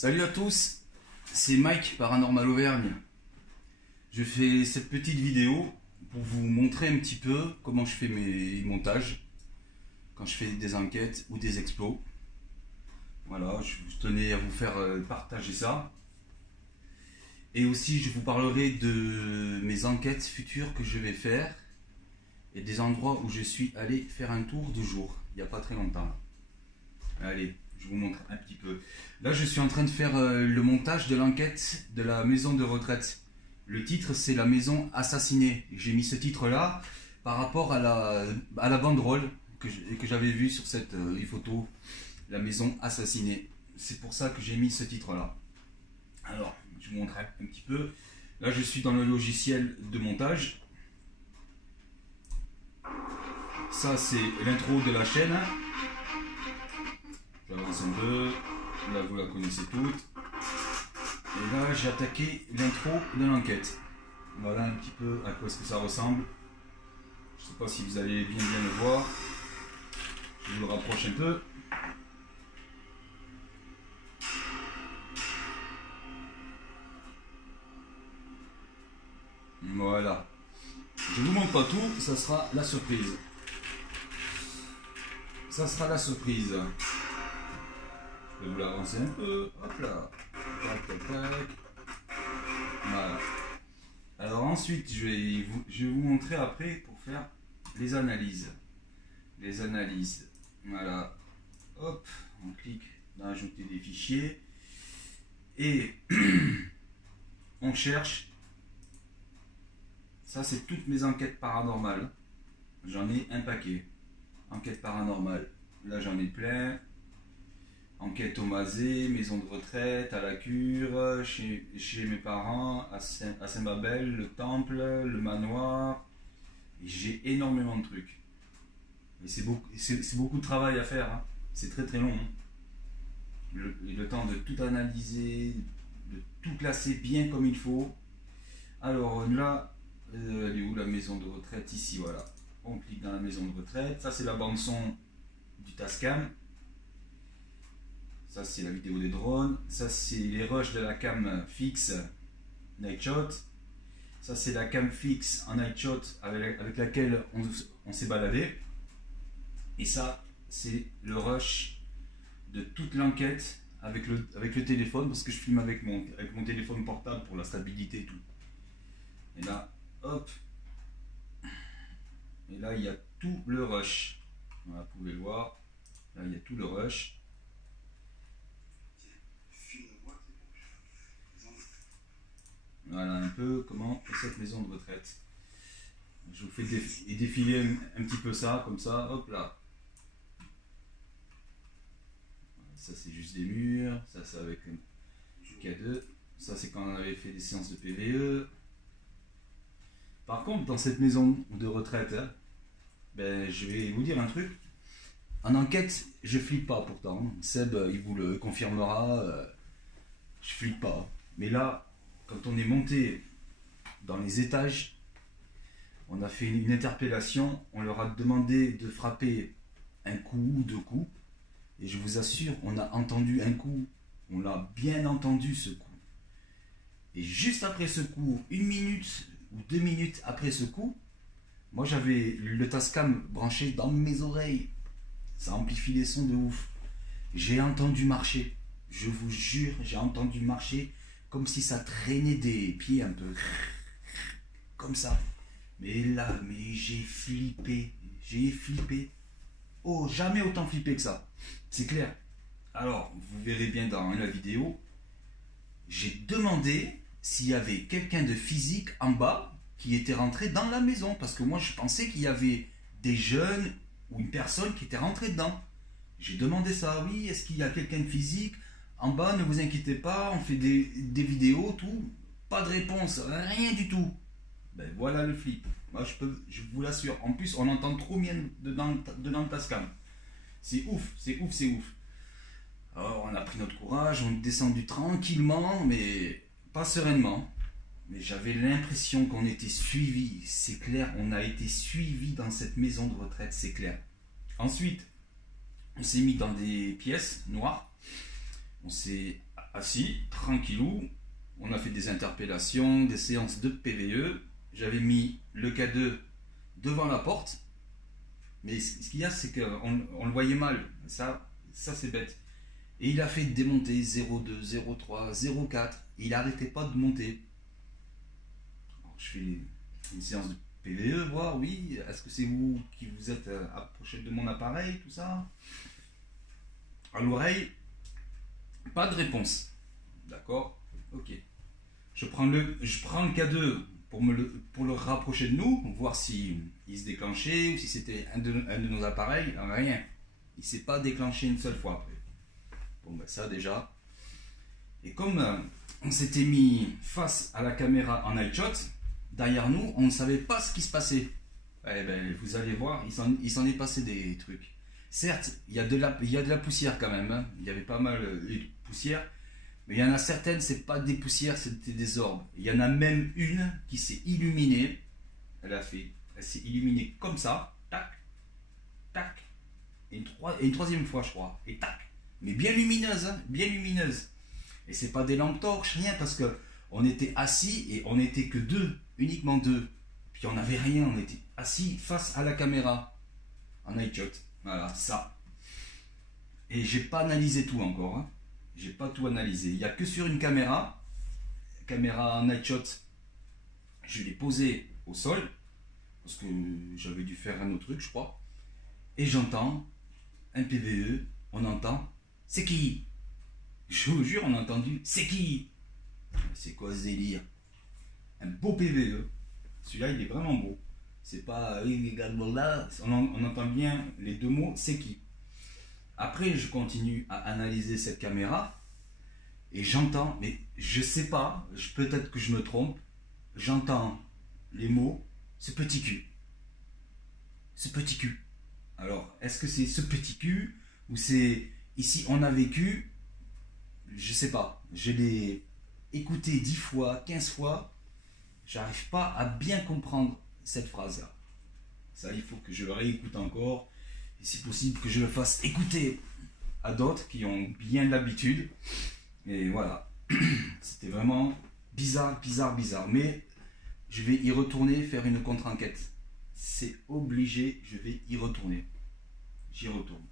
Salut à tous, c'est Mike Paranormal Auvergne. Je fais cette petite vidéo pour vous montrer un petit peu comment je fais mes montages quand je fais des enquêtes ou des explos. Voilà, je tenais à vous faire partager ça. Et aussi je vous parlerai de mes enquêtes futures que je vais faire et des endroits où je suis allé faire un tour de jour, il n'y a pas très longtemps. Allez, je vous montre un petit peu. Là, je suis en train de faire le montage de l'enquête de la maison de retraite. Le titre, c'est La maison assassinée. J'ai mis ce titre-là par rapport à la banderole que j'avais vue sur cette photo. La maison assassinée. C'est pour ça que j'ai mis ce titre-là. Alors, je vous montre un petit peu. Là, je suis dans le logiciel de montage. Ça, c'est l'intro de la chaîne. J'avance un peu, là vous la connaissez toutes. Et là j'ai attaqué l'intro de l'enquête. Voilà un petit peu à quoi est-ce que ça ressemble. Je ne sais pas si vous allez bien le voir. Je vous le rapproche un peu. Voilà. Je ne vous montre pas tout, ça sera la surprise. Ça sera la surprise. Je vais vous l'avancer un peu, hop là, tac tac tac, voilà. Alors ensuite je vais vous montrer après pour faire les analyses. Les analyses, voilà, hop, on clique dans ajouter des fichiers et on cherche. Ça c'est toutes mes enquêtes paranormales, j'en ai un paquet. Enquête paranormale, là j'en ai plein. Enquête au Mazet, maison de retraite, à la cure, chez mes parents, à Saint-Babel, le temple, le manoir. J'ai énormément de trucs. Et c'est beaucoup de travail à faire. Hein. C'est très très long. Hein. Le temps de tout analyser, de tout classer bien comme il faut. Alors là, elle est où la maison de retraite? Ici, voilà. On clique dans la maison de retraite. Ça, c'est la bande-son du Tascam. Ça c'est la vidéo des drones, ça c'est les rushs de la cam fixe night shot, ça c'est la cam fixe en night shot avec laquelle on s'est baladé, et ça c'est le rush de toute l'enquête avec le téléphone, parce que je filme avec mon téléphone portable pour la stabilité et tout. Et là, hop, et là il y a tout le rush, voilà, vous pouvez le voir, là il y a tout le rush. Voilà un peu comment est cette maison de retraite. Je vous fais défiler un petit peu ça, comme ça, hop là. Ça c'est juste des murs, ça c'est avec du K2, ça c'est quand on avait fait des séances de PVE. Par contre, dans cette maison de retraite, hein, ben, je vais vous dire un truc. En enquête, je flippe pas pourtant. Seb, il vous le confirmera, je flippe pas. Mais là, quand on est monté dans les étages, on a fait une interpellation, on leur a demandé de frapper un coup ou deux coups, et je vous assure, on a entendu un coup, on l'a bien entendu ce coup. Et juste après ce coup, 1 minute ou 2 minutes après ce coup, moi j'avais le Tascam branché dans mes oreilles, ça amplifie les sons de ouf. J'ai entendu marcher, je vous jure, j'ai entendu marcher, comme si ça traînait des pieds un peu. Comme ça. Mais là, j'ai flippé. J'ai flippé. Oh, jamais autant flippé que ça. C'est clair. Alors, vous verrez bien dans la vidéo, j'ai demandé s'il y avait quelqu'un de physique en bas qui était rentré dans la maison. Parce que moi, je pensais qu'il y avait des jeunes ou une personne qui était rentrée dedans. J'ai demandé ça. Oui, est-ce qu'il y a quelqu'un de physique en bas? Ne vous inquiétez pas, on fait des vidéos, tout. Pas de réponse, rien du tout. Ben voilà le flip. Moi je vous l'assure. En plus, on entend trop bien dedans le Tascam. C'est ouf, c'est ouf, c'est ouf. Alors on a pris notre courage, on est descendu tranquillement, mais pas sereinement. Mais j'avais l'impression qu'on était suivi. C'est clair, on a été suivi dans cette maison de retraite, c'est clair. Ensuite, on s'est mis dans des pièces noires. On s'est assis, tranquillou. On a fait des interpellations, des séances de PVE. J'avais mis le K2 devant la porte. Mais ce qu'il y a, c'est qu'on le voyait mal. Ça c'est bête. Et il a fait démonter 0,2, 0,3, 0,4. Il n'arrêtait pas de monter. Alors, je fais une séance de PVE, voir, oui, est-ce que c'est vous qui vous êtes approché de mon appareil, tout ça. À l'oreille, pas de réponse. D'accord? Ok. Je prends le K2 pour le rapprocher de nous, voir si il se déclenchait ou si c'était un de nos appareils. Rien. Il ne s'est pas déclenché une seule fois après. Bon, ben ça déjà. Et comme on s'était mis face à la caméra en night shot, derrière nous, on ne savait pas ce qui se passait. Eh ben, vous allez voir, il s'en est passé des trucs. Certes, il y a de la poussière quand même. Hein. Il y avait pas mal de poussière. Mais il y en a certaines, c'est pas des poussières, c'était des orbes. Il y en a même une qui s'est illuminée. Elle s'est illuminée comme ça. Tac, tac. Et une troisième fois, je crois. Et tac. Mais bien lumineuse, hein, bien lumineuse. Et c'est pas des lampes torches, rien, parce que on était assis et on n'était que deux, uniquement deux. Puis on n'avait rien, on était assis face à la caméra en night shot. Voilà, ça. Et j'ai pas analysé tout encore. Hein. J'ai pas tout analysé. Il n'y a que sur une caméra en night shot. Je l'ai posée au sol parce que j'avais dû faire un autre truc, je crois. Et j'entends un PVE. On entend. C'est qui? Je vous jure, on a entendu. C'est qui? C'est quoi ce délire? Un beau PVE. Celui-là, il est vraiment beau. C'est pas également là. On entend bien les deux mots. C'est qui? Après, je continue à analyser cette caméra et j'entends, mais je sais pas, peut-être que je me trompe, j'entends les mots ce petit cul. Ce petit cul. Alors, est-ce que c'est ce petit cul ou c'est ici on a vécu? Je sais pas. Je l'ai écouté 10 fois, 15 fois. J'arrive pas à bien comprendre cette phrase-là. Ça, il faut que je le réécoute encore. Et si possible que je le fasse écouter à d'autres qui ont bien l'habitude. Et voilà. C'était vraiment bizarre. Mais je vais y retourner faire une contre-enquête. C'est obligé, je vais y retourner. J'y retourne.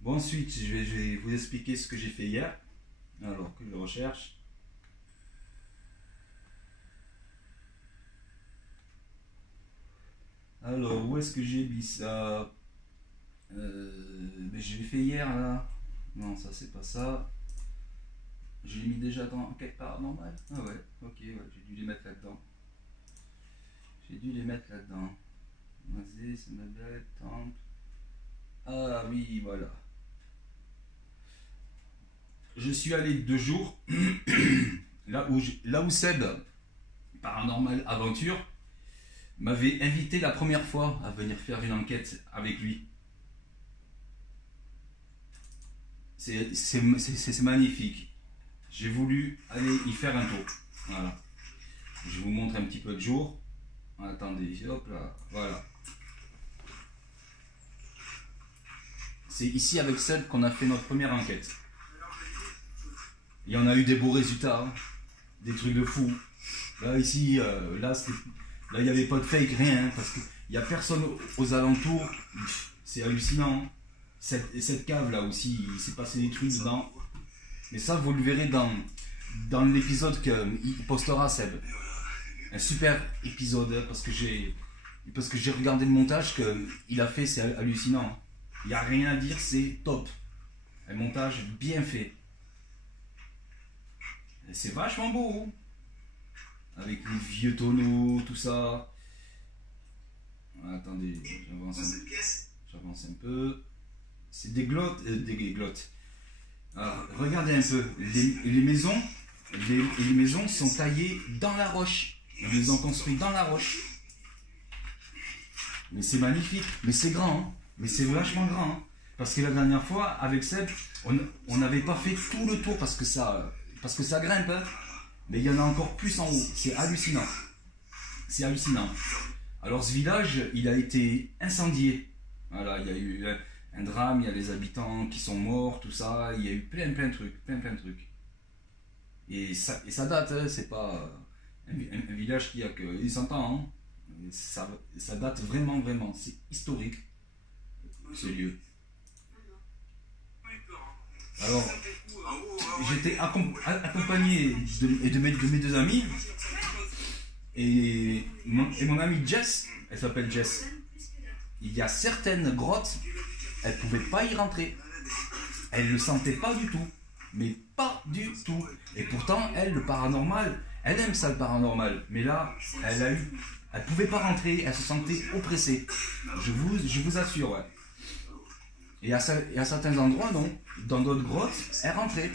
Bon, ensuite, je vais vous expliquer ce que j'ai fait hier. Alors que je recherche. Alors, où est-ce que j'ai mis ça? Mais je l'ai fait hier là. Non, ça c'est pas ça. Je l'ai mis déjà dans quelque part normal. Ah ouais, ok, ouais, j'ai dû les mettre là-dedans. Vas-y, c'est ma belle tente. Ah oui, voilà. Je suis allé 2 jours là où Seb, Paranormal Aventure, m'avait invité la première fois à venir faire une enquête avec lui. C'est magnifique. J'ai voulu aller y faire un tour. Voilà. Je vous montre un petit peu de jour. Attendez, hop là, voilà. C'est ici avec Seb qu'on a fait notre première enquête. Il y en a eu des beaux résultats, hein. Des trucs de fou. Là, ici, là, il n'y avait pas de fake, rien, hein, parce qu'il n'y a personne aux alentours. C'est hallucinant. Cette cave là aussi, il s'est passé des trucs dedans. Mais ça, vous le verrez dans l'épisode qu'il postera, Seb. Un super épisode, parce que j'ai regardé le montage qu'il a fait, c'est hallucinant. Il n'y a rien à dire, c'est top. Un montage bien fait. C'est vachement beau. Hein, avec les vieux tonneaux, tout ça. Attendez, j'avance un peu. C'est des glottes. Alors, regardez un peu. Les maisons sont taillées dans la roche. Ils les ont construites dans la roche. Mais c'est magnifique. Mais c'est grand. Hein. Mais c'est vachement grand. Hein. Parce que la dernière fois, avec Seb, on n'avait pas fait tout le tour parce que ça grimpe. Hein. Mais il y en a encore plus en haut. C'est hallucinant. C'est hallucinant. Alors ce village, il a été incendié. Voilà, il y a eu un drame, il y a les habitants qui sont morts, tout ça. Il y a eu plein de trucs. Et ça date, hein, c'est pas un village qui a que 100 ans. Hein. Ça date vraiment, vraiment. C'est historique, ce lieu. Alors, j'étais accompagné de mes deux amis. Et mon amie Jess, elle s'appelle Jess. Il y a certaines grottes, elle ne pouvait pas y rentrer. Elle ne le sentait pas du tout. Mais pas du tout. Et pourtant, elle, le paranormal, elle aime ça le paranormal. Mais là, elle pouvait pas rentrer, elle se sentait oppressée. Je vous assure, ouais. Et à certains endroits, non. Dans d'autres grottes, elle rentrait.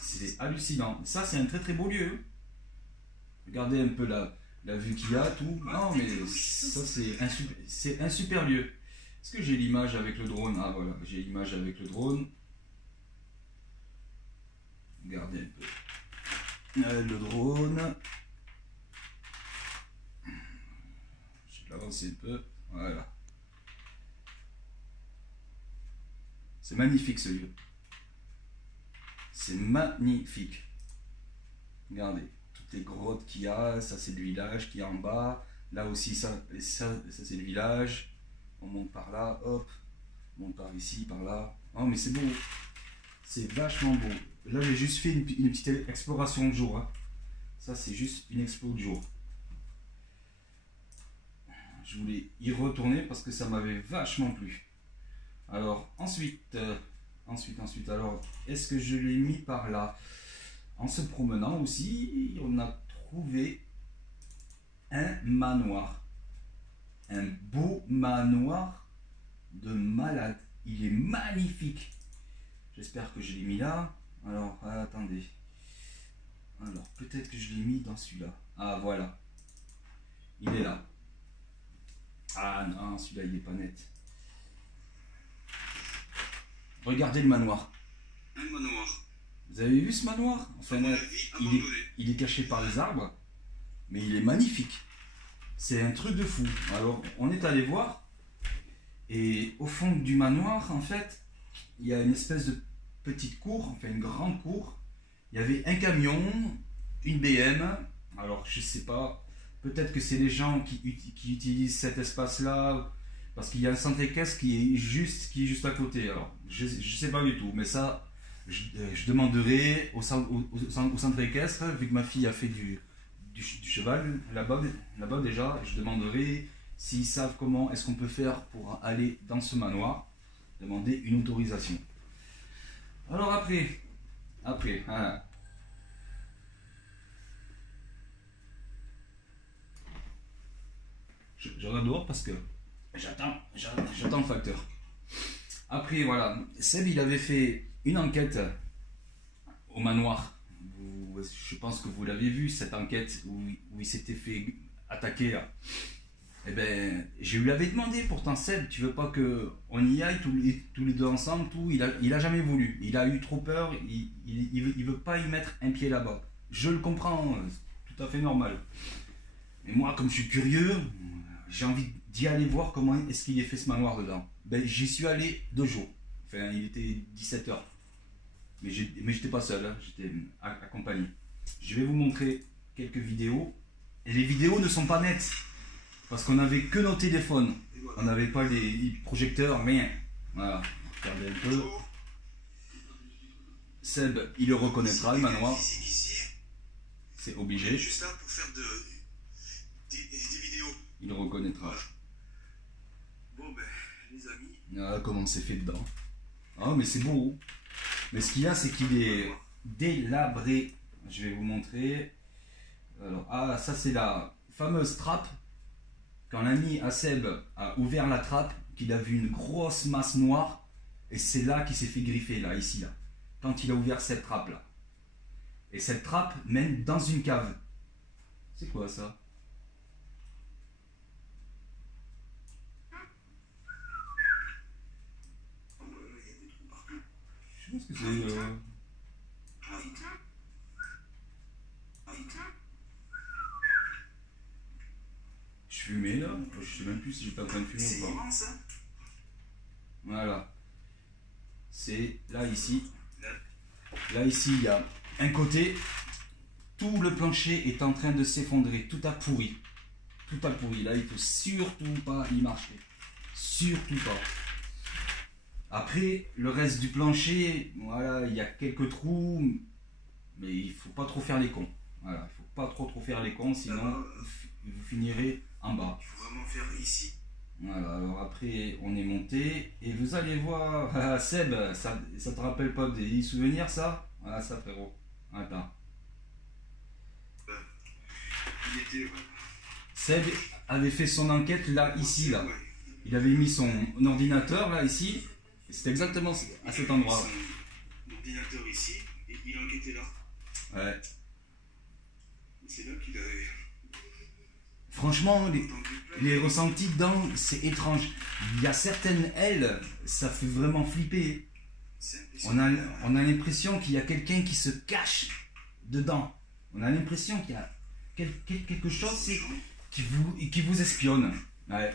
C'est hallucinant. Ça, c'est un très très beau lieu. Regardez un peu la vue qu'il y a, tout. Non, mais ça, c'est un super lieu. Est-ce que j'ai l'image avec le drone? Ah, voilà, j'ai l'image avec le drone. Regardez un peu. Le drone. Je vais l'avancer un peu. Voilà. C'est magnifique ce lieu. C'est magnifique. Regardez, toutes les grottes qu'il y a, ça c'est le village qui est en bas. Là aussi, ça c'est le village. On monte par là, hop. On monte par ici, par là. Oh, mais c'est beau. C'est vachement beau. Là, j'ai juste fait une petite exploration de jour. Hein. Ça, c'est juste une expo de jour. Je voulais y retourner parce que ça m'avait vachement plu. Alors, ensuite, alors, est-ce que je l'ai mis par là? En se promenant aussi, on a trouvé un manoir. Un beau manoir de malade. Il est magnifique. J'espère que je l'ai mis là. Alors, attendez. Alors, peut-être que je l'ai mis dans celui-là. Ah, voilà. Il est là. Ah non, celui-là, il n'est pas net. Regardez le manoir. Un manoir. Vous avez vu ce manoir? Enfin, il est caché par les arbres, mais il est magnifique. C'est un truc de fou. Alors, on est allé voir, et au fond du manoir, en fait, il y a une espèce de petite cour, enfin une grande cour. Il y avait un camion, une BM. Alors, je sais pas, peut-être que c'est les gens qui utilisent cet espace-là, parce qu'il y a un centre équestre qui est juste à côté. Alors, je sais pas du tout, mais ça, je demanderai au centre équestre, vu que ma fille a fait du cheval là-bas déjà, je demanderai s'ils savent comment est-ce qu'on peut faire pour aller dans ce manoir, demander une autorisation. Alors après, voilà. Je regarde dehors parce que j'attends le facteur. Après, voilà, Seb, il avait fait une enquête au manoir. Je pense que vous l'avez vu, cette enquête où il s'était fait attaquer. Eh ben, je lui avais demandé, pourtant, Seb, tu veux pas qu'on y aille tous les deux ensemble, tout. Il a jamais voulu. Il a eu trop peur, il veut pas y mettre un pied là-bas. Je le comprends, c'est tout à fait normal. Mais moi, comme je suis curieux, j'ai envie d'y aller voir comment est-ce qu'il est fait ce manoir dedans. Ben, j'y suis allé 2 jours. Enfin, il était 17h. Mais j'étais pas seul, hein. J'étais accompagné. Je vais vous montrer quelques vidéos. Et les vidéos ne sont pas nettes. Parce qu'on n'avait que nos téléphones. On n'avait pas les projecteurs, rien. Voilà. Regardez un peu. Seb, il le reconnaîtra, le manoir. C'est obligé. Juste là pour faire des vidéos. Il le reconnaîtra. Bon ben, les amis. Ah, comment c'est fait dedans. Ah, mais c'est beau. Mais ce qu'il y a, c'est qu'il est délabré. Je vais vous montrer. Alors, ça c'est la fameuse trappe. Quand l'ami à Seb a ouvert la trappe, qu'il a vu une grosse masse noire, et c'est là qu'il s'est fait griffer, là, ici, là. Quand il a ouvert cette trappe-là. Et cette trappe mène dans une cave. C'est quoi ça? Je pense que c'est... Je fumais là, je sais même plus si j'étais en train de fumer ou pas. Immense, hein. Voilà. C'est là ici. Là, ici, il y a un côté. Tout le plancher est en train de s'effondrer. Tout a pourri. Tout a pourri. Là, il ne faut surtout pas y marcher. Surtout pas. Après, le reste du plancher, voilà, il y a quelques trous. Mais il ne faut pas trop faire les cons. Voilà, il ne faut pas trop faire les cons, sinon vous finirez en bas. Il faut vraiment faire ici. Voilà, alors après on est monté et vous allez voir, ah, Seb, ça te rappelle pas des souvenirs ça? Voilà ça frérot, attends. Il était... Seb avait fait son enquête là, ici, là. Il avait mis son ordinateur là, ici, et c'était exactement à cet endroit. Son ordinateur ici, et il enquêtait là. Ouais. C'est là qu'il avait... Franchement, les ressentis dedans, c'est étrange. Il y a certaines ailes, ça fait vraiment flipper. On a l'impression qu'il y a quelqu'un qui se cache dedans. On a l'impression qu'il y a quelque chose qui vous espionne. Ouais.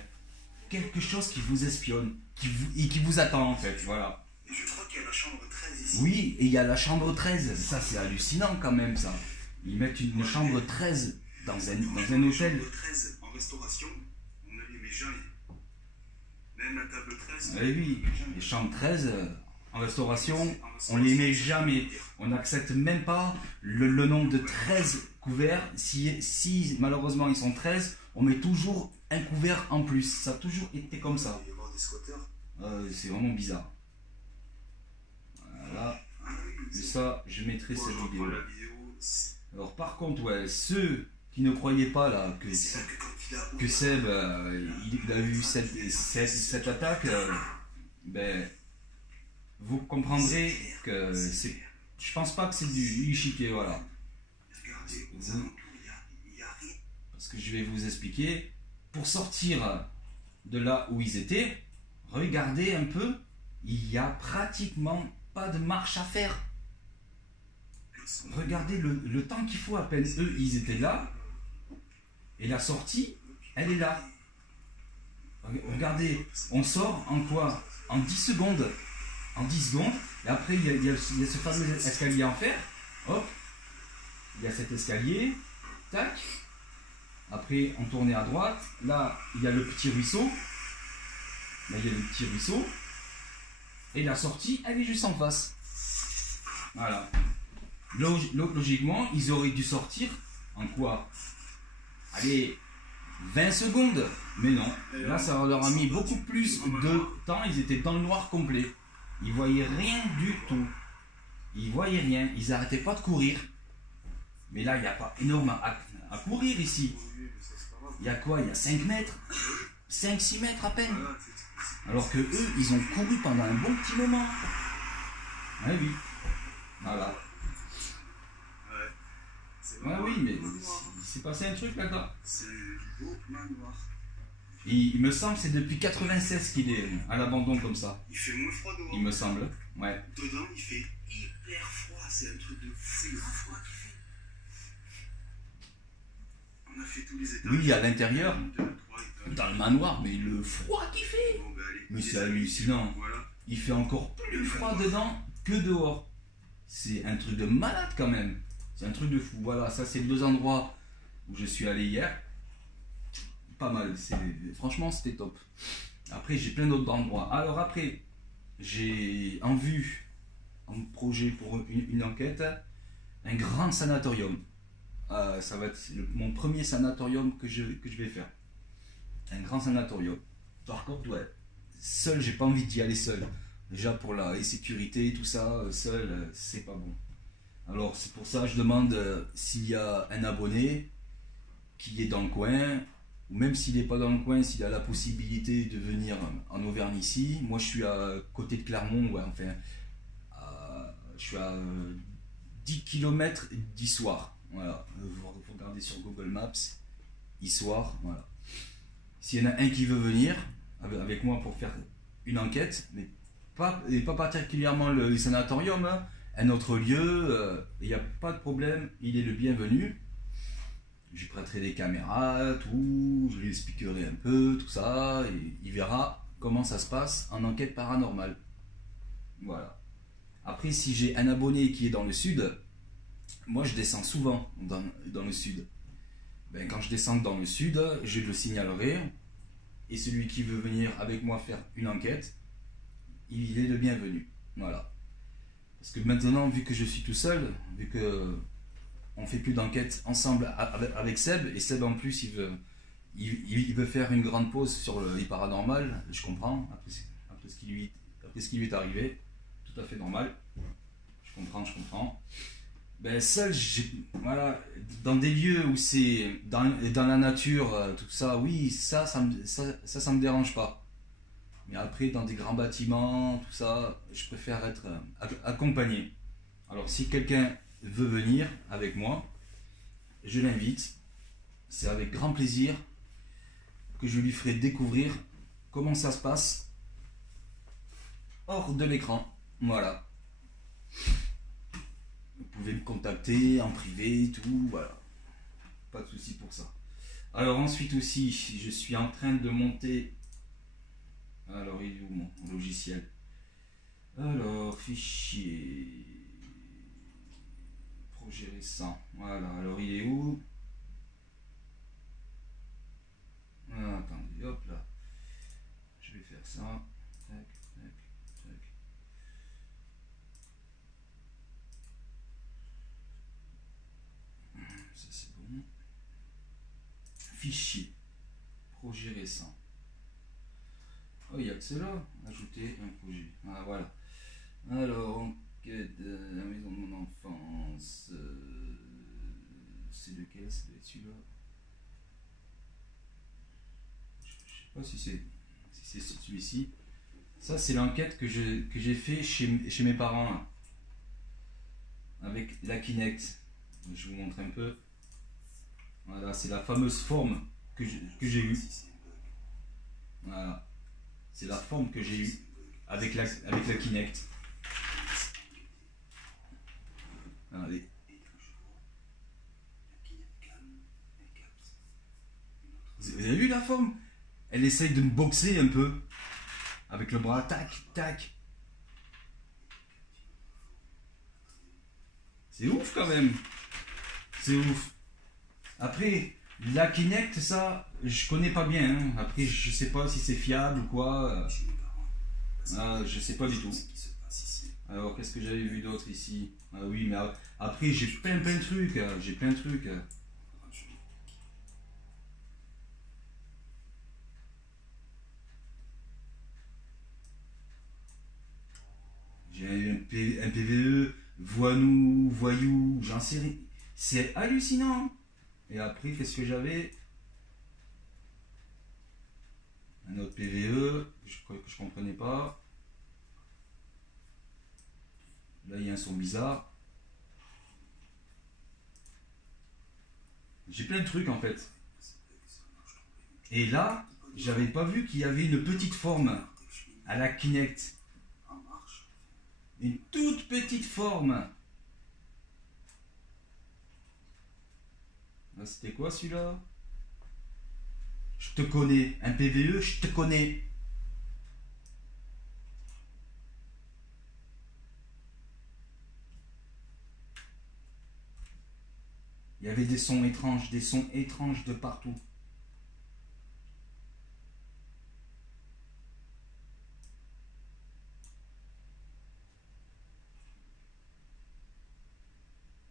Quelque chose qui vous espionne, qui vous attend en fait. Voilà. Et je crois qu'il y a la chambre 13 ici. Oui, et il y a la chambre 13. Ça, c'est hallucinant quand même, ça. Ils mettent une chambre 13 dans un hôtel. Chambre 13 en restauration, on ne les met jamais. Même la table 13. Oui, les chambres 13 en restauration, on les met jamais. On n'accepte même pas le nombre de 13 couverts. Si malheureusement ils sont 13, on met toujours un couvert en plus. Ça a toujours été comme ça. Il va y avoir des squatteurs. C'est vraiment bizarre. Voilà. Et ça, je mettrai cette vidéo. Alors par contre, ouais, ceux qui ne croyaient pas là que Seb il a eu cette attaque, ben vous comprendrez que c'est. Je pense pas que c'est du chiquet, voilà. Parce que je vais vous expliquer. Pour sortir de là où ils étaient, regardez un peu, il n'y a pratiquement pas de marche à faire. Regardez le temps qu'il faut à peine. Eux, ils étaient là. Et la sortie, elle est là. Regardez, on sort en quoi? En 10 secondes. En 10 secondes. Et après, il y a ce fameux escalier en fer. Hop. Il y a cet escalier. Tac. Après, on tournait à droite. Là, il y a le petit ruisseau. Là, il y a le petit ruisseau. Et la sortie, elle est juste en face. Voilà. Logiquement, ils auraient dû sortir en quoi? Allez, 20 secondes. Mais non. Là, ça leur a mis beaucoup plus de temps. Ils étaient dans le noir complet. Ils voyaient rien du tout. Ils voyaient rien. Ils n'arrêtaient pas de courir. Mais là, il n'y a pas énormément à courir ici. Il y a quoi? Il y a 5 mètres. 5-6 mètres à peine. Alors que eux, ils ont couru pendant un bon petit moment. Ah oui. Voilà. Ouais, oui, mais il s'est passé un truc là-dedans. C'est un beau manoir. Il me semble que c'est depuis 96 qu'il est à l'abandon comme ça. Il fait moins froid dehors. Il me semble. Ouais. Dedans, il fait hyper froid. C'est un truc de fou. C'est grand froid qu'il fait. On a fait tous les étages. Oui, à l'intérieur, dans le manoir, mais le froid qu'il fait. Bon, bah, allez, Mais c'est hallucinant. Voilà. Il fait encore plus froid dedans que dehors. C'est un truc de malade quand même. C'est un truc de fou. Voilà, ça c'est les 2 endroits où je suis allé hier. Pas mal. Franchement, c'était top. Après, j'ai plein d'autres endroits. Alors après, j'ai en vue, en projet pour une enquête, un grand sanatorium. Ça va être mon premier sanatorium que je vais faire. Un grand sanatorium. Par contre, ouais, seul, j'ai pas envie d'y aller seul. Déjà pour la sécurité, tout ça, seul, c'est pas bon. Alors c'est pour ça que je demande s'il y a un abonné qui est dans le coin, ou même s'il n'est pas dans le coin, s'il a la possibilité de venir en Auvergne ici. Moi je suis à côté de Clermont, ouais, enfin, je suis à 10 km d'Issoire. Voilà, vous regardez sur Google Maps, Issoire, voilà. S'il y en a un qui veut venir avec moi pour faire une enquête, mais pas particulièrement le sanatorium, hein, un autre lieu, il n'y a pas de problème, il est le bienvenu. Je lui prêterai des caméras, tout, je lui expliquerai un peu, tout ça, et il verra comment ça se passe en enquête paranormale. Voilà. Après, si j'ai un abonné qui est dans le sud, moi je descends souvent dans le sud. Ben, quand je descends dans le sud, je le signalerai. Et celui qui veut venir avec moi faire une enquête, il est le bienvenu. Voilà. Parce que maintenant, vu que je suis tout seul, vu que on fait plus d'enquête ensemble avec Seb, et Seb en plus il veut faire une grande pause sur les paranormal, je comprends, après ce qui lui est arrivé, tout à fait normal, je comprends. Ben seul, voilà, dans des lieux où c'est dans la nature, tout ça, oui, ça me dérange pas. Mais après, dans des grands bâtiments, tout ça, je préfère être accompagné. Alors, si quelqu'un veut venir avec moi, je l'invite. C'est avec grand plaisir que je lui ferai découvrir comment ça se passe hors de l'écran. Voilà. Vous pouvez me contacter en privé, tout, voilà. Pas de souci pour ça. Alors, ensuite aussi, je suis en train de monter. Alors, il est où mon logiciel? Alors, fichier. Projet récent. Voilà, alors il est où? Ah, attendez, hop là. Je vais faire ça. Tac, tac, tac. Ça c'est bon. Fichier. Projet récent. Oh, il y a que cela. Ajouter un projet. Ah, voilà. Alors, enquête de la maison de mon enfance. C'est lequel? Ça doit être celui-là. Je sais pas si c'est celui-ci. Ça, c'est l'enquête que j'ai fait chez mes parents. Là, avec la Kinect. Je vous montre un peu. Voilà, c'est la fameuse forme que j'ai eue. Voilà. C'est la forme que j'ai eue avec la Kinect. Allez. Vous avez vu la forme? Elle essaye de me boxer un peu. Avec le bras, tac, tac. C'est ouf quand même. C'est ouf. Après, la Kinect, ça, je connais pas bien. Hein. Après, je sais pas si c'est fiable ou quoi. Je sais pas du tout. Alors, qu'est-ce que j'avais vu d'autre ici? Ah oui, mais après, j'ai plein de trucs. J'ai plein de trucs. J'ai un PVE, voyou, j'en sais rien. C'est hallucinant. Et après, qu'est-ce que j'avais? Un autre PVE que je comprenais pas. Là, il y a un son bizarre. J'ai plein de trucs en fait. Et là, j'avais pas vu qu'il y avait une petite forme à la Kinect. Une toute petite forme. Là, c'était quoi celui-là? Je te connais. Un PVE, je te connais. Il y avait des sons étranges de partout.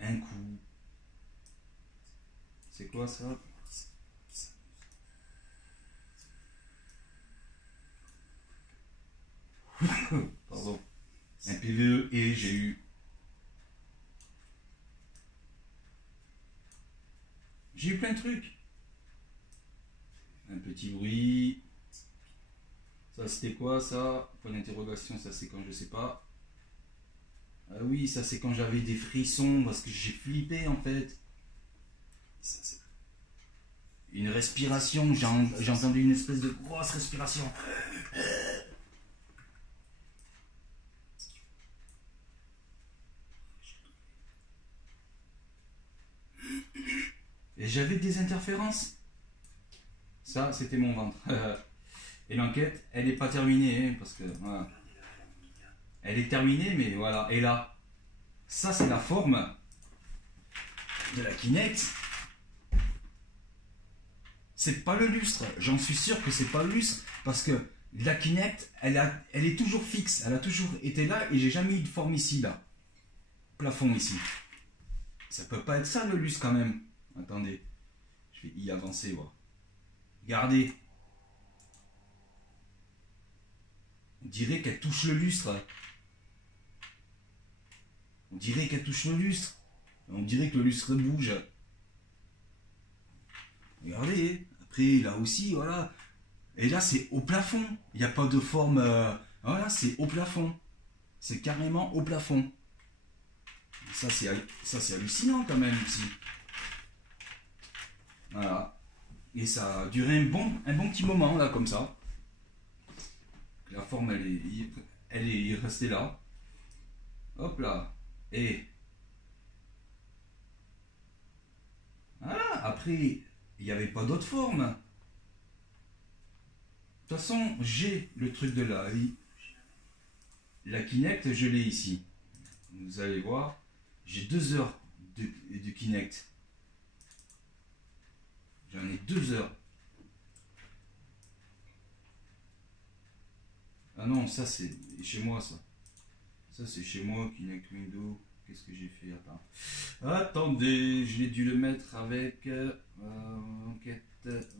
Un coup. C'est quoi ça? Pardon. Un PVE et j'ai eu. J'ai eu plein de trucs. Un petit bruit. Ça c'était quoi ça? Point d'interrogation, ça c'est quand je sais pas. Ah oui, ça c'est quand j'avais des frissons parce que j'ai flippé en fait. Une respiration, j'ai entendu une espèce de grosse respiration. Et j'avais des interférences. Ça, c'était mon ventre. Et l'enquête, elle n'est pas terminée, hein, parce que voilà. Elle est terminée, mais voilà. Et là, ça c'est la forme de la Kinect. C'est pas le lustre. J'en suis sûr que c'est pas le lustre. Parce que la Kinect, elle est toujours fixe. Elle a toujours été là et j'ai jamais eu de forme ici, là. Plafond ici. Ça peut pas être ça le lustre quand même. Attendez. Je vais y avancer, voir. Regardez. On dirait qu'elle touche le lustre. On dirait qu'elle touche le lustre. On dirait que le lustre bouge. Regardez. Après, là aussi, voilà. Et là, c'est au plafond. Il n'y a pas de forme... Voilà, c'est au plafond. C'est carrément au plafond. Ça, c'est hallucinant quand même ici. Voilà. Et ça a duré un bon petit moment, là, comme ça. La forme, elle est restée là. Hop là. Et... Voilà. Après, il n'y avait pas d'autre forme. De toute façon, j'ai le truc de la Kinect, je l'ai ici. Vous allez voir, j'ai 2 heures de Kinect. J'en ai 2 heures. Ah non, ça c'est chez moi ça. Ça c'est chez moi, Kinect Windows. Qu'est-ce que j'ai fait? Attendez, j'ai dû le mettre avec enquête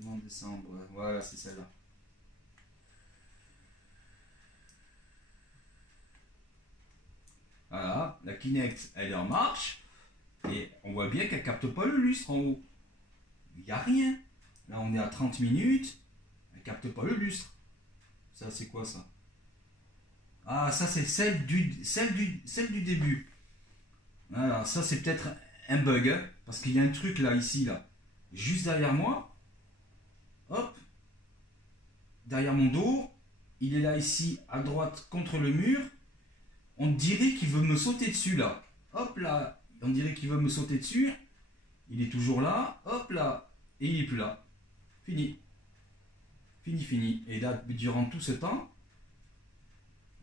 en décembre. Voilà, c'est celle-là. Voilà, la Kinect, elle est en marche. Et on voit bien qu'elle capte pas le lustre en haut. Il n'y a rien. Là, on est à 30 minutes. Elle capte pas le lustre. Ça, c'est quoi ça? Ah, ça, c'est celle du début. Voilà, ça, c'est peut-être un bug. Hein, parce qu'il y a un truc là, ici, là. Juste derrière moi. Hop. Derrière mon dos. Il est là, ici, à droite, contre le mur. On dirait qu'il veut me sauter dessus, là. Hop là. On dirait qu'il veut me sauter dessus. Il est toujours là. Hop là. Et il n'est plus là. Fini. Fini. Et là, durant tout ce temps,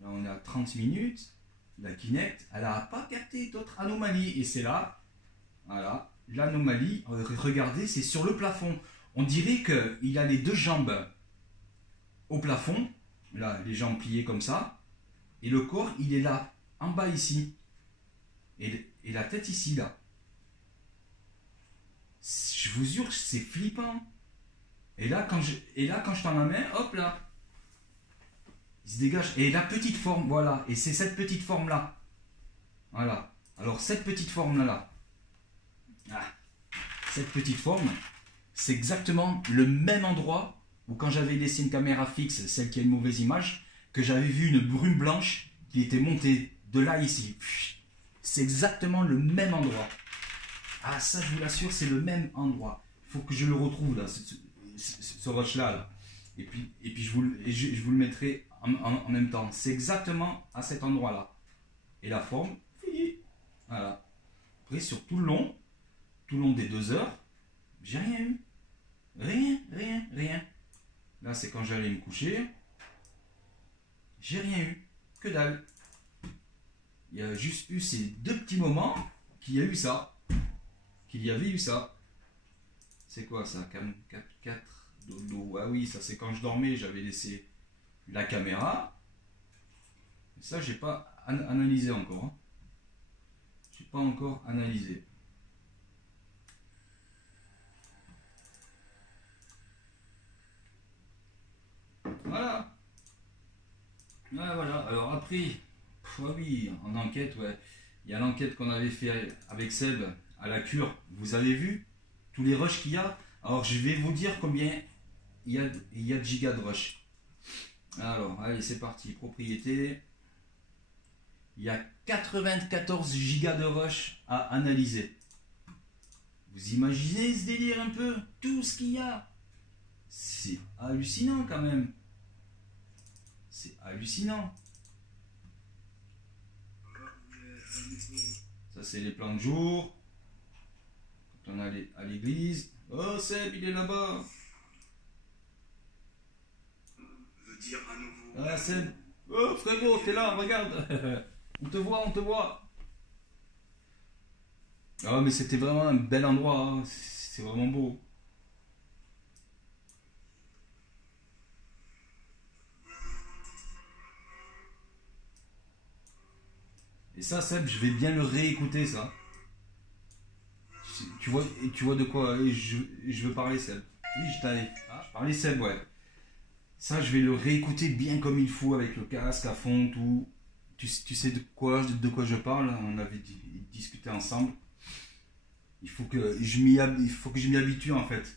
là, on est à 30 minutes. La Kinect, elle n'a pas capté d'autres anomalies. Et c'est là, voilà, l'anomalie. Regardez, c'est sur le plafond. On dirait qu'il a les 2 jambes au plafond. Là, les jambes pliées comme ça. Et le corps, il est là, en bas ici. Et la tête ici, là. Je vous jure, c'est flippant. Et là, quand je tends ma main, hop là. Il se dégage. Et la petite forme, voilà. Et c'est cette petite forme-là. Voilà. Alors, cette petite forme-là. Cette petite forme, c'est exactement le même endroit où quand j'avais laissé une caméra fixe, celle qui a une mauvaise image, que j'avais vu une brume blanche qui était montée de là ici. C'est exactement le même endroit. Ah, ça, je vous l'assure, c'est le même endroit. Il faut que je le retrouve, là, ce rush-là. Là. Et puis je vous le mettrai en même temps. C'est exactement à cet endroit-là. Et la forme, fini. Voilà. Après, sur tout le long des 2 heures, j'ai rien eu. Rien. Là, c'est quand j'allais me coucher. J'ai rien eu. Que dalle. Il y a juste eu ces 2 petits moments qu'il y a eu ça. Qu'il y avait eu ça. C'est quoi ça? 4 dodo. Ah oui, ça c'est quand je dormais, j'avais laissé la caméra. Ça, j'ai pas analysé encore. Hein. J'ai pas encore analysé. Voilà. Ah, voilà. Alors après, oui, en enquête, ouais. Il y a l'enquête qu'on avait fait avec Seb à la cure. Vous avez vu tous les rushs qu'il y a? Alors je vais vous dire combien il y a de gigas de rush. Alors, allez, c'est parti. Propriété. Il y a 94 gigas de rush à analyser. Vous imaginez ce délire un peu? Tout ce qu'il y a. C'est hallucinant quand même. C'est hallucinant. Ça, c'est les plans de jour. Quand on est à l'église. Oh, Seb, il est là-bas. Veut dire à nouveau. Ah, Seb. Oh frérot, t'es là, regarde. On te voit, on te voit. Ah mais c'était vraiment un bel endroit, hein. C'est vraiment beau. Et ça, Seb, je vais bien le réécouter, ça. Tu vois de quoi je veux parler, Seb. Oui, je parlais Seb, ouais. Ça, je vais le réécouter bien comme il faut, avec le casque à fond, tout. Tu sais de quoi je parle, on avait discuté ensemble. Il faut que je m'y habitue, en fait.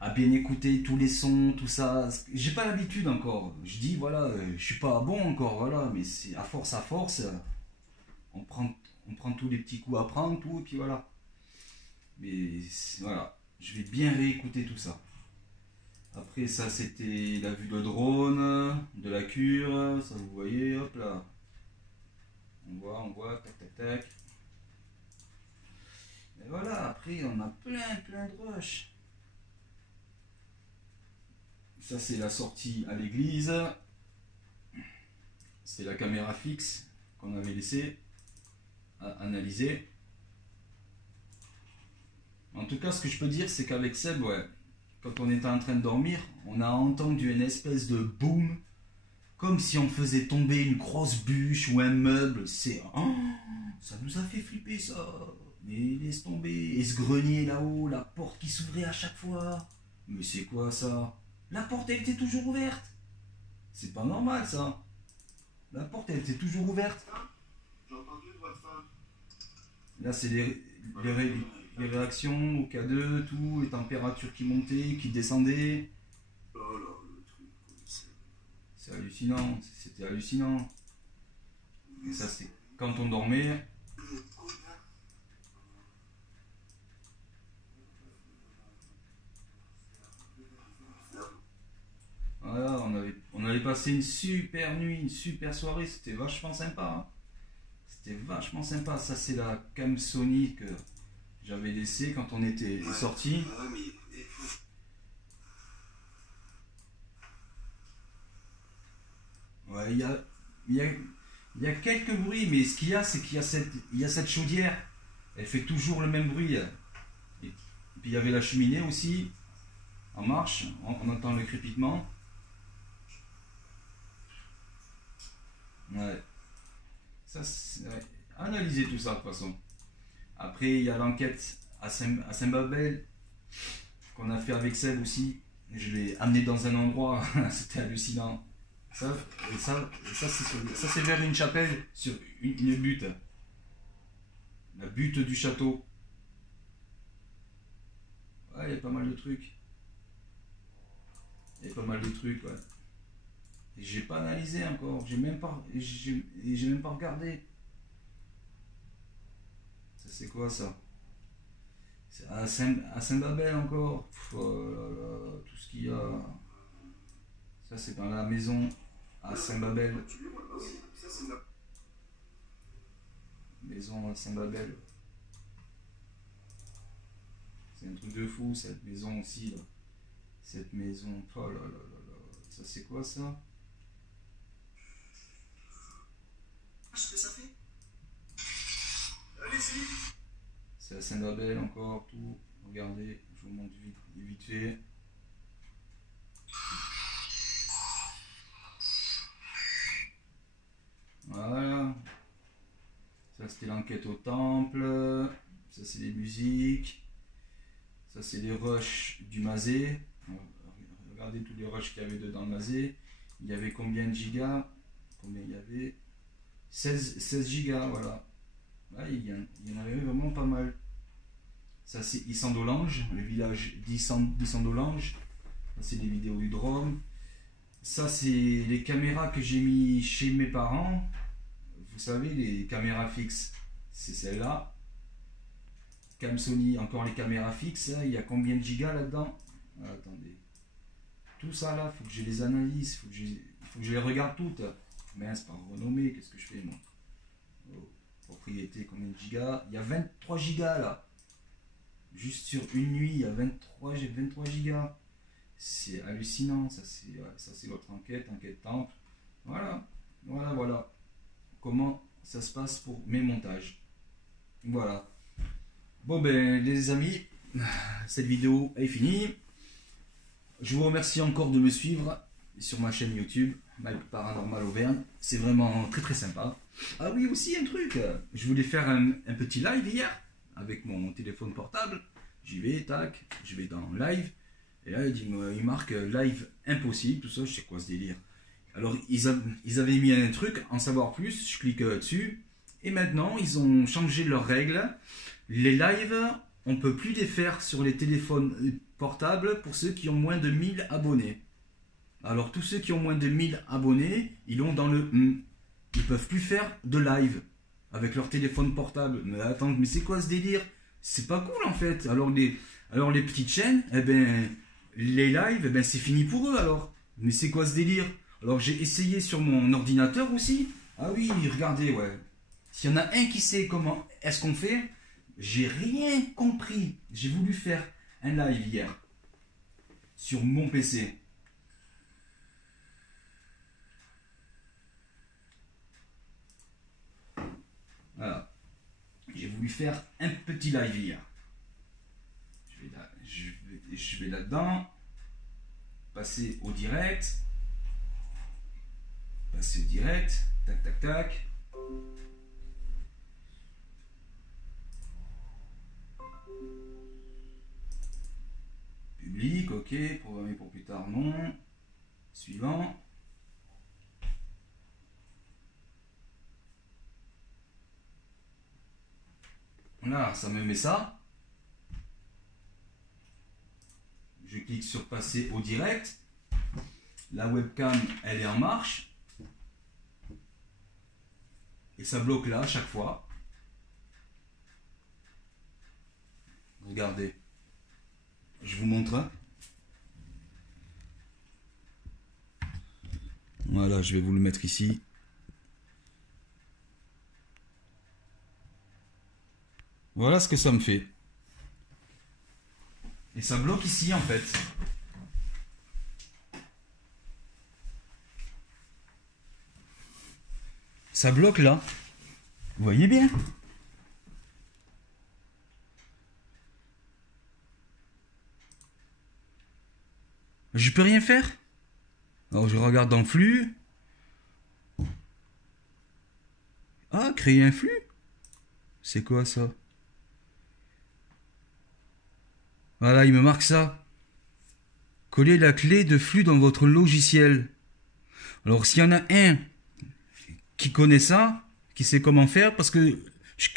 À bien écouter tous les sons, tout ça. J'ai pas l'habitude encore. Je dis, voilà, je suis pas bon encore, voilà. Mais c'est à force, on prend tous les petits coups à prendre, tout, et puis voilà. Mais voilà, je vais bien réécouter tout ça. Après ça, c'était la vue de drone, de la cure, ça vous voyez, hop là. On voit, tac tac tac. Et voilà, après on a plein de rushs. Ça c'est la sortie à l'église. C'est la caméra fixe qu'on avait laissée à analyser. En tout cas, ce que je peux dire, c'est qu'avec Seb, ouais, quand on était en train de dormir, on a entendu une espèce de boom, comme si on faisait tomber une grosse bûche ou un meuble. Ça nous a fait flipper, ça. Mais laisse tomber. Et ce grenier là-haut, la porte qui s'ouvrait à chaque fois. Mais c'est quoi ça? La porte, elle était toujours ouverte. C'est pas normal, ça. La porte, elle était toujours ouverte. J'ai entendu une voix de femme. Là, c'est les réactions au K2, tout, les températures qui montaient, qui descendaient. Oh là, le truc. C'est hallucinant, c'était hallucinant. Et ça, c'est quand on dormait. Voilà, on avait passé une super nuit, une super soirée, c'était vachement sympa, hein. C'était vachement sympa. Ça, c'est la cam Sony que j'avais laissée quand on était sortis. Ouais, il y a quelques bruits, mais ce qu'il y a, c'est qu'il y a cette chaudière. Elle fait toujours le même bruit. Et puis il y avait la cheminée aussi, en marche, on entend le crépitement. Ouais. Ouais. Analysez tout ça de toute façon. Après, il y a l'enquête à Saint-Babel qu'on a fait avec Seb aussi. Je l'ai amené dans un endroit, c'était hallucinant. Ça c'est vers une chapelle, sur une butte. La butte du château. Ouais, il y a pas mal de trucs. Il y a pas mal de trucs, ouais. Et j'ai pas analysé encore, j'ai même pas regardé. Ça c'est quoi ça? C'est à Saint-Babel encore. Pff, oh là là, tout ce qu'il y a. Ça c'est dans la maison à Saint-Babel. Maison à Saint-Babel. C'est un truc de fou cette maison aussi là. Cette maison. Oh là là là là. Ça c'est quoi ça? Ce que ça fait. Allez-y. C'est à Saint-Babel encore, tout. Regardez, je vous montre vite fait. Voilà. Ça c'était l'enquête au temple. Ça c'est les musiques. Ça c'est les rushs du Mazé. Regardez tous les rushs qu'il y avait dedans le Mazé. Il y avait combien de gigas? Combien il y avait? 16 gigas, voilà. Ouais, il y en avait vraiment pas mal. Ça c'est Issandolange, le village d'Issandolange. Ça c'est les vidéos du drone. Ça c'est les caméras que j'ai mis chez mes parents. Vous savez, les caméras fixes, c'est celle-là. Cam Sony, encore les caméras fixes. Il y a combien de gigas là-dedans? Attendez. Tout ça là, faut que je les analyse, faut que je les regarde toutes. Mince, par renommée, qu'est-ce que je fais moi? Oh, propriété, combien de gigas? Il y a 23 gigas là. Juste sur une nuit, il y a 23 gigas. C'est hallucinant, ça c'est votre enquête temple. Voilà. Voilà, voilà. Comment ça se passe pour mes montages. Voilà. Bon ben les amis, cette vidéo est finie. Je vous remercie encore de me suivre sur ma chaîne YouTube, My Paranormal Auvergne. C'est vraiment très très sympa. Ah oui, aussi un truc. Je voulais faire un petit live hier avec mon téléphone portable. J'y vais, tac, je vais dans live. Et là, il marque live impossible, tout ça, je sais quoi ce délire. Alors, ils avaient mis un truc, en savoir plus, je clique dessus. Et maintenant, ils ont changé leurs règles. Les lives, on ne peut plus les faire sur les téléphones portables pour ceux qui ont moins de 1000 abonnés. Alors, tous ceux qui ont moins de 1000 abonnés, ils l'ont dans le... Ils ne peuvent plus faire de live avec leur téléphone portable. Mais attends, mais c'est quoi ce délire? C'est pas cool en fait. Alors les petites chaînes, eh ben, les lives, eh ben, c'est fini pour eux alors. Mais c'est quoi ce délire? Alors j'ai essayé sur mon ordinateur aussi. Ah oui, regardez, ouais. S'il y en a un qui sait comment est-ce qu'on fait, j'ai rien compris. J'ai voulu faire un live hier sur mon PC. Voilà. J'ai voulu faire un petit live hier. Je vais là-dedans. Passer au direct. Passer au direct. Tac, tac, tac. Public, ok. Programmer pour plus tard, non. Suivant. Là, ça me met ça. Je clique sur passer au direct. La webcam, elle est en marche. Et ça bloque là à chaque fois. Regardez. Je vous montre. Voilà, je vais vous le mettre ici. Voilà ce que ça me fait. Et ça bloque ici en fait. Ça bloque là. Vous voyez bien? Je peux rien faire. Alors je regarde dans le flux. Ah, créer un flux? C'est quoi ça? Voilà, il me marque ça. Coller la clé de flux dans votre logiciel. Alors, s'il y en a un qui connaît ça, qui sait comment faire, parce que je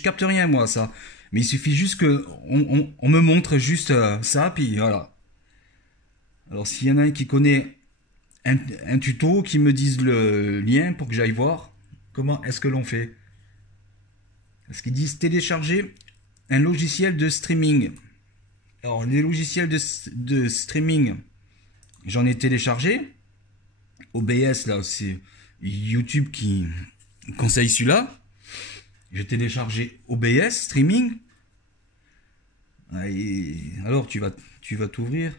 capte rien, moi, ça. Mais il suffit juste que on me montre juste ça, puis voilà. Alors, s'il y en a un qui connaît un tuto, qui me dise le lien pour que j'aille voir comment est-ce que l'on fait. Parce qu'ils disent télécharger un logiciel de streaming. Alors, les logiciels de streaming, j'en ai téléchargé. OBS, là, c'est YouTube qui conseille celui-là. J'ai téléchargé OBS streaming. Et alors, tu vas t'ouvrir.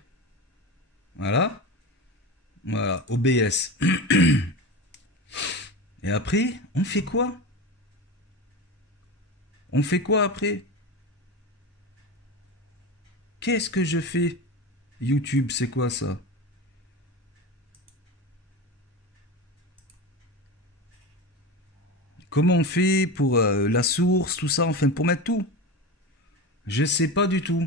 Voilà. Voilà, OBS. Et après, on fait quoi? On fait quoi après? Qu'est-ce que je fais? YouTube, c'est quoi ça? Comment on fait pour la source, tout ça, enfin pour mettre tout? Je sais pas du tout.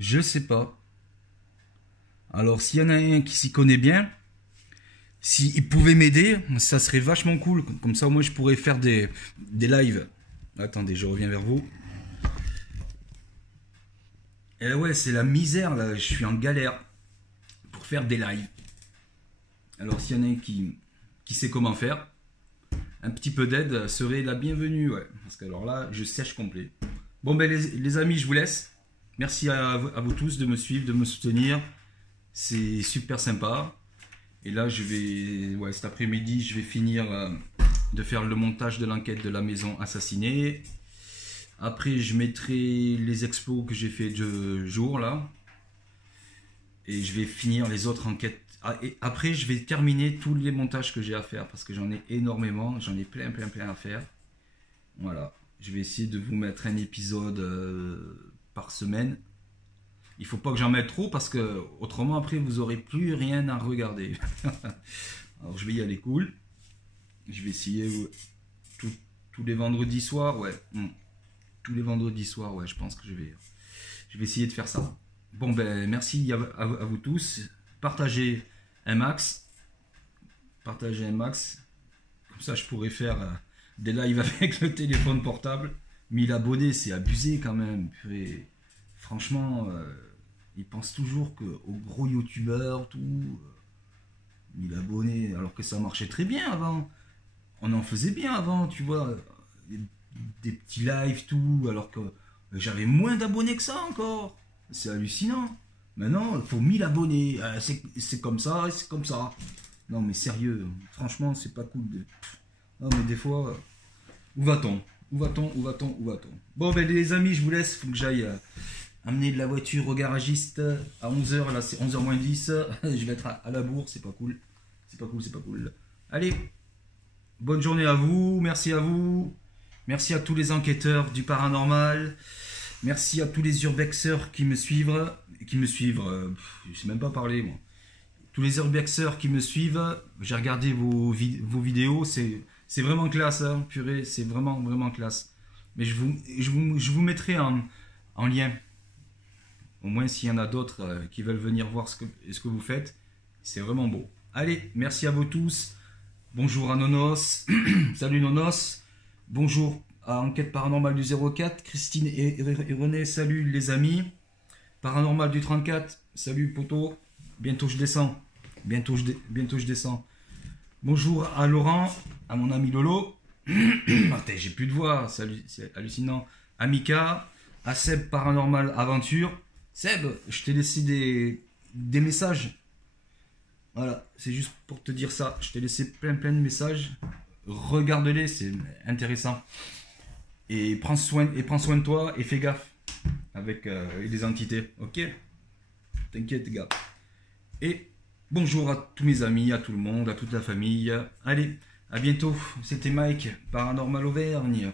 Je sais pas. Alors s'il y en a un qui s'y connaît bien, s'il pouvait m'aider, ça serait vachement cool. Comme ça, moi, je pourrais faire des lives. Attendez, je reviens vers vous. Et là, ouais, c'est la misère, là. Je suis en galère pour faire des lives. Alors, s'il y en a un qui sait comment faire, un petit peu d'aide serait la bienvenue, ouais. Parce que alors là, je sèche complet. Bon, ben, les amis, je vous laisse. Merci à vous tous de me suivre, de me soutenir. C'est super sympa. Et là, je vais, ouais, cet après-midi, je vais finir de faire le montage de l'enquête de la maison assassinée. Après, je mettrai les expos que j'ai fait de jour là. Et je vais finir les autres enquêtes. Ah, et après, je vais terminer tous les montages que j'ai à faire parce que j'en ai énormément. J'en ai plein à faire. Voilà. Je vais essayer de vous mettre un épisode par semaine. Il faut pas que j'en mette trop parce que autrement après vous aurez plus rien à regarder. Alors je vais y aller cool. Je vais essayer tous les vendredis soirs, ouais. Tous les vendredis soirs, ouais, je pense que je vais essayer de faire ça. Bon ben merci à vous tous. Partagez un max. Partagez un max. Comme ça je pourrais faire des lives avec le téléphone portable. 1000 abonnés, c'est abusé quand même. Et franchement, ils pensent toujours qu'aux gros youtubeurs, tout, 1000 abonnés, alors que ça marchait très bien avant. On en faisait bien avant, tu vois, des petits lives, tout, alors que j'avais moins d'abonnés que ça encore. C'est hallucinant. Maintenant, il faut 1000 abonnés. C'est comme ça, c'est comme ça. Non, mais sérieux, franchement, c'est pas cool. Non, mais des fois, où va-t-on? Où va-t-on? Bon, ben les amis, je vous laisse. Faut que j'aille amener de la voiture au garagiste à 11h. Là, c'est 11h moins 10. Je vais être à la bourre. C'est pas cool. C'est pas cool. Allez, bonne journée à vous. Merci à vous. Merci à tous les enquêteurs du paranormal. Merci à tous les urbexeurs qui me suivent. Je sais même pas parler, moi. Tous les urbexeurs qui me suivent. J'ai regardé vos vidéos. C'est vraiment classe, hein, purée, c'est vraiment classe. Mais je vous mettrai en lien. Au moins, s'il y en a d'autres qui veulent venir voir ce que vous faites, c'est vraiment beau. Allez, merci à vous tous. Bonjour à Nonos. Salut Nonos. Bonjour à Enquête Paranormale du 04. Christine et René, salut les amis. Paranormal du 34, salut poto. Bientôt je descends. Bientôt je descends. Bonjour à Laurent, à mon ami Lolo. J'ai plus de voix, c'est hallucinant. À Mika, à Seb Paranormal Aventure. Seb, je t'ai laissé des messages. Voilà, c'est juste pour te dire ça. Je t'ai laissé plein de messages. Regarde-les, c'est intéressant. Et prends soin de toi et fais gaffe avec les entités, ok? T'inquiète, gars. Et bonjour à tous mes amis, à tout le monde, à toute la famille. Allez, à bientôt. C'était Mike, Paranormal Auvergne.